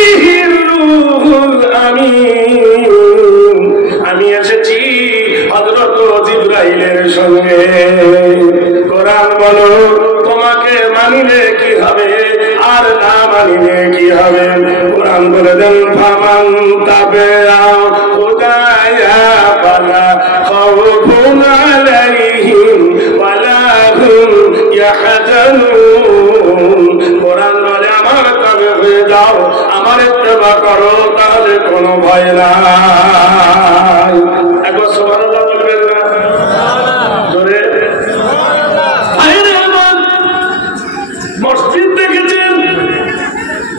বিহির রূহুল আমিন, আমি এসেছি হযরত জিবরাইলের সঙ্গে। কোরআন বলো তোমাকে মানিলে কি হবে আর না মানিলে কি হবে? কোরআন বলে দেন ফামান তাবিআ হুদায়া ফালা খাউফুন আলাইহিম ওয়ালা হুম ইয়াহজানুন। কোরআন বলে আমার তাবে হয়ে যাও, আমার ইত্তেবা করো, তাহলে কোনো ভয় নাই। একবার সুবহানাল্লাহ বলবেন না? জোরে। মসজিদ দেখেছেন,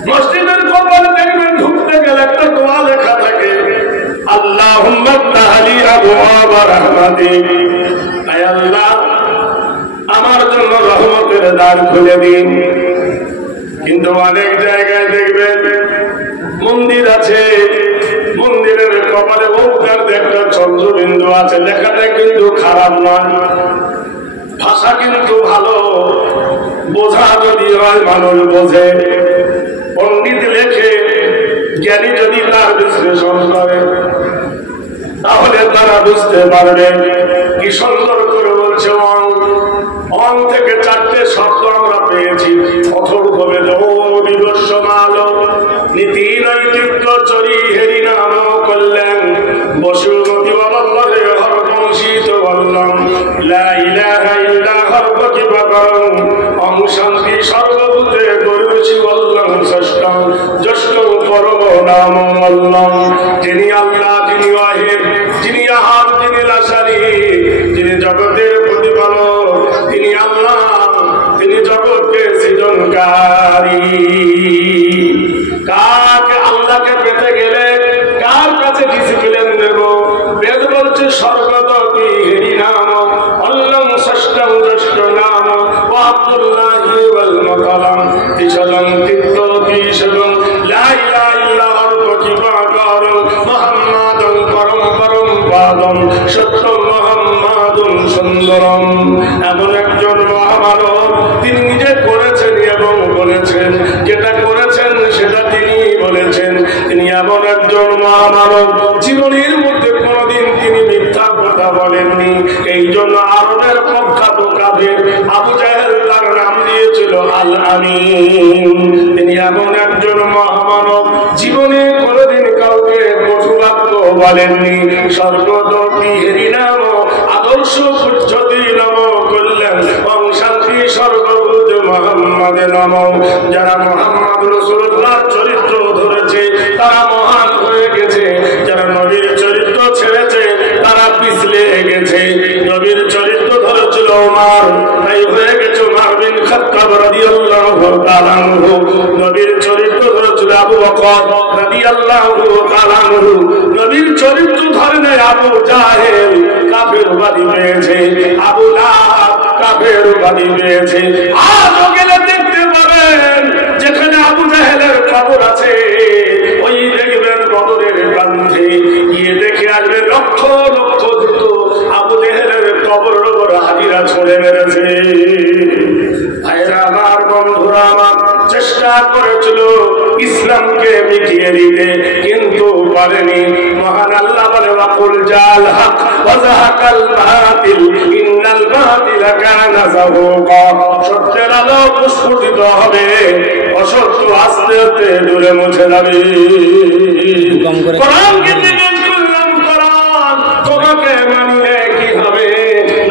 মসজিদের কপালে দেখবেন ঢুকতে গেলে একটা দোয়া লেখা থাকে, আল্লাহুম্মা ইফতাহলি আবওয়াব রাহমাতিক, আয় আল্লাহ আমার জন্য রহমতের দ্বার খুলে দিন। কিন্তু অনেক জায়গায় দেখবেন মন্দির আছে, মন্দিরের কপালে ওখান একটা চন্দ্রবিন্দু আছে, লেখাটা কিন্তু খারাপ নয়, ভাষা কিন্তু ভালো, বোঝা যদি হয় মানুষ বোঝে। পণ্ডিত লেখে, জ্ঞানী যদি তার বিশ্লেষণ করে তাহলে তারা বুঝতে পারবে কি সুন্দর করে বলছে। অং থেকে চারটে শব্দ আমরা পেয়েছি, কঠোর ভাবে বিবস্বমাল নীতি নৈতিক চরি হেরি নাম করলেন বসুমতী বাবা বলে হরবংশিত বললাম লা ইলাহা ইল্লা হরবকি বাবারং অং শান্তি সর্বভূতে গরুষি বললাম ষষ্ঠম জ্যেষ্ঠ পরম নাম বললাম। যিনি আল্লাহ, যিনি ওয়াহিদ, যিনি আহাদ, যিনি লাশারি, যিনি জগতের প্রতিপালক, তিনি আল্লাহ, তিনি জগৎকে সৃজনকারী। কাকে আল্লাহকে পেতে গেলে কার কাছে ডিসিপ্লিন দেব? বেদ বলছে স্বর্গদপি হেরি নাম অল্লম ষষ্ঠম জ্যেষ্ঠ নাম ও আব্দুল্লাহি ওয়াল মুকালাম তিসলম তিত্ত তিসলম লা ইলাহা ইল্লা আরবকি বাকার মুহাম্মাদুন পরম পরম পাদম সত্য মুহাম্মাদুন সুন্দরম। এমন একজন মহামানব, তিনি নিজে করেছেন এবং বলেছেন, যেটা করেছেন সেটা তিনি বলেছেন। তিনি এমন একজন মহামানব, জীবনের মধ্যে কোনদিন তিনি মিথ্যা কথা বলেননি। এই জন্য আরবের প্রখ্যাত কাফির আবু জাহেল তার নাম দিয়েছিল আল আমিন। তিনি এমন একজন মহামানব, জীবনে কোনদিন কাউকে কটু বাক্য বলেননি। স্বর্গদপি হেরি নাম আদর্শ পদ্ধতি নাম করলেন ওম শান্তি সর্বভূত মুহাম্মাদে নাম। যারা মুহাম্মদ রাসূলুল্লাহর চরিত্র ধরেছে তারা মহান হয়ে গেছে, যারা নবীর চরিত্র ছেড়েছে তারা পিছলে গেছে। নবীর চরিত্র ধরেছিল ওমর, তাই হয়ে গেছে ওমর বিন খাত্তাব রাদিয়াল্লাহু তাআলা আনহু। নবীর চরিত্র ধরেছিল আবু বকর রাদিয়াল্লাহু তাআলা আনহু। নবীর চরিত্র ধরে নেয় আবু জাহেল, কাফের উপাধি পেয়েছে। আবু লাহাব কাফের উপাধি পেয়েছে। আজও গেলে দেখতে পাবেন যেখানে আবু জাহেলের কবর আছে, ওই দেখবেন বদরের প্রান্তে গিয়ে দেখে আসবে লক্ষ লক্ষ জুতো আবু জাহেলের কবরের উপর হাজিরা ছড়ে মেরেছে। ভাইরা আমার, বন্ধুরা আমার, চেষ্টা করেছিল ইসলামকে মিটিয়ে দিতে, কিন্তু পারেনি। মহান আল্লাহ বলে ওয়াকুল জাল হক ওয়া যাহাকাল বাতিল ইন্নাল বাতিলা কানা যাহুকা। সত্যের আলো প্রস্ফুটিত হবে, অসত্য আস্তে আস্তে দূরে মুছে যাবে। কোরআনকে জিজ্ঞেস করলাম, কোরআন তোমাকে মানিলে কি হবে,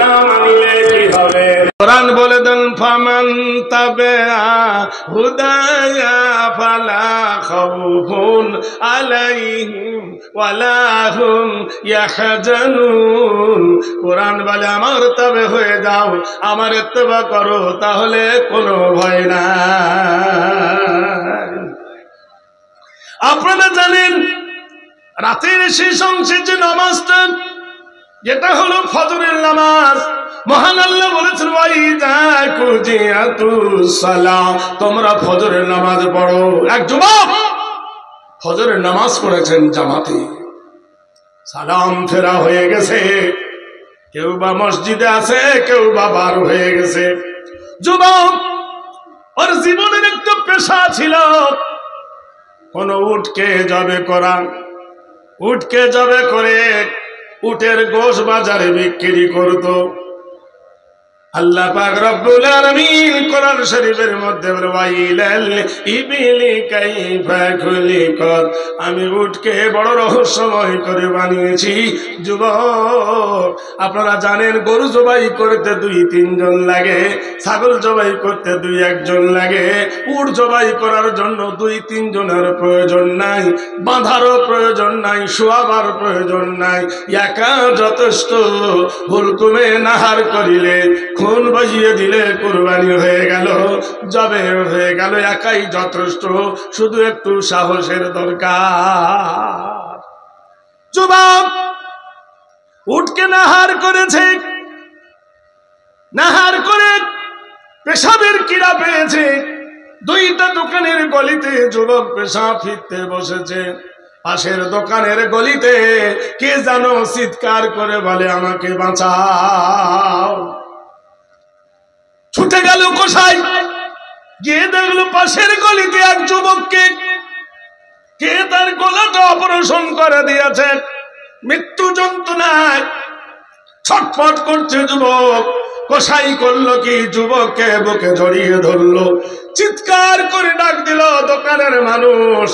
না মানিলে কি হবে? কোরআন বলে দেন ফামান তাবিআ হুদায়া ফালা খাউফুন আলাইহিম ওয়ালা হুম ইয়াহজানুন। কোরআন বলে আমার তবে হয়ে যাও, আমার ইত্তেবা করো, তাহলে কোনো ভয় নাই। আপনারা জানেন রাতের শেষ অংশে যে নামাজটা, যেটা হলো ফজরের নামাজ, মহান আল্লাহ বলেছেন ওয়াইদা কুজিয়াতুস সালাহ, তোমরা ফজরের নামাজ পড়ো। এক যুবক ফজরের নামাজ পড়েছেন জামাতে, সালাম ফেরা হয়ে গেছে, কেউ বা মসজিদে আছে, কেউ বা বার হয়ে গেছে। যুবক ওর জীবনের একটা পেশা ছিল, কোন উটকে জবে করা, উটকে জবে করে উটের গোশ বাজারে বিক্রি করত। আল্লাহ পাক রব্বুল আলামিন কোরআন শরীফের মধ্যে বলে ওয়াইলাল ইবিলি কাইফা খুলিকাত, আমি উটকে বড় রহস্যময় করে বানিয়েছি। যুবক, আপনারা জানেন গরু জবাই করতে 2-3 জন লাগে, ছাগল জবাই করতে 2-1 জন লাগে, উট জবাই করার জন্য 2-3 জনের প্রয়োজন নাই, বাঁধারও প্রয়োজন নাই, শোয়াবার প্রয়োজন নাই, একা যথেষ্ট। হুলকুমে নাহার করিলে, খুন বাজিয়ে দিলে কুরবানি হয়ে গেল, জবে হয়ে গেল, একাই যথেষ্ট, শুধু একটু সাহসের দরকার। যুবক উটকে নাহার করেছে, নাহার করে পেশাবের কিড়া পেয়েছে, 2টা দোকানের গলিতে যুবক পেশাব ফিরতে বসেছে। পাশের দোকানের গলিতে কে জানো চিৎকার করে বলে আমাকে বাঁচাও। ছুটে গেল কসাই, গিয়ে দেখলো পাশের গলিতে এক যুবককে কে তার গলাটা অপারেশন করে দিয়েছে, মৃত্যু যন্ত্রণায় ছটফট করছে যুবক। কসাই করলো কি, যুবককে বুকে জড়িয়ে ধরলো, চিৎকার করে ডাক দিল, দোকানের মানুষ,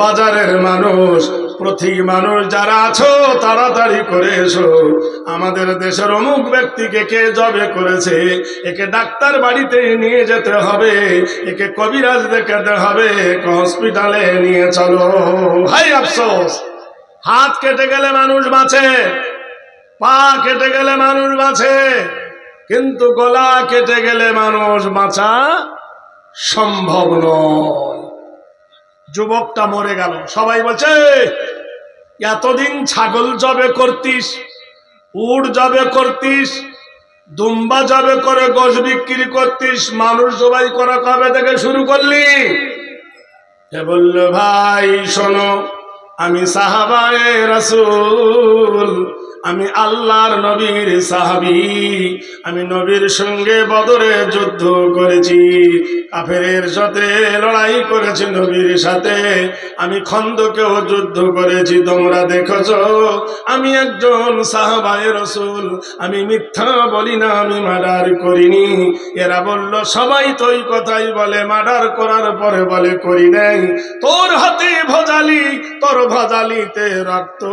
বাজারের মানুষ, প্রতি মানুষ যারা আছো তাড়াতাড়ি করে এসো, আমাদের দেশের অমুক ব্যক্তিকে কে জবে করেছে, একে ডাক্তার বাড়িতে নিয়ে যেতে হবে, একে কবিরাজ দেখাতে হবে, হসপিটালে নিয়ে চলো। হাই আফসোস, হাত কেটে গেলে মানুষ বাঁচে, পা কেটে গেলে মানুষ বাঁচে, কিন্তু গলা কেটে গেলে মানুষ বাঁচা সম্ভব নয়। যুবকটা মরে গেল। সবাই বলছে এতদিন ছাগল জবে করতিস, উট জবে করতিস, দুম্বা জবে করে গোশ বিক্রি করতিস, মানুষ জবাই করা কবে থেকে শুরু করলি? সে বলল ভাই শোনো, আমি সাহাবায়ে রাসূল, আমি আল্লাহর নবীর সাহাবী, আমি নবীর সঙ্গে বদরে যুদ্ধ করেছি, কাফেরের সাথে লড়াই করেছি নবীর সাথে, আমি খন্দকেও যুদ্ধ করেছি, তোমরা দেখেছো আমি একজন সাহাবায়ে রাসূল, আমি মিথ্যা বলি না, আমি মার্ডার করিনি। এরা বলল সবাই তো ওই কথাই বলে, মার্ডার করার পরে বলে করি নাই। তোর হাতে ভজালি, তোর ভজালিতে রক্ত,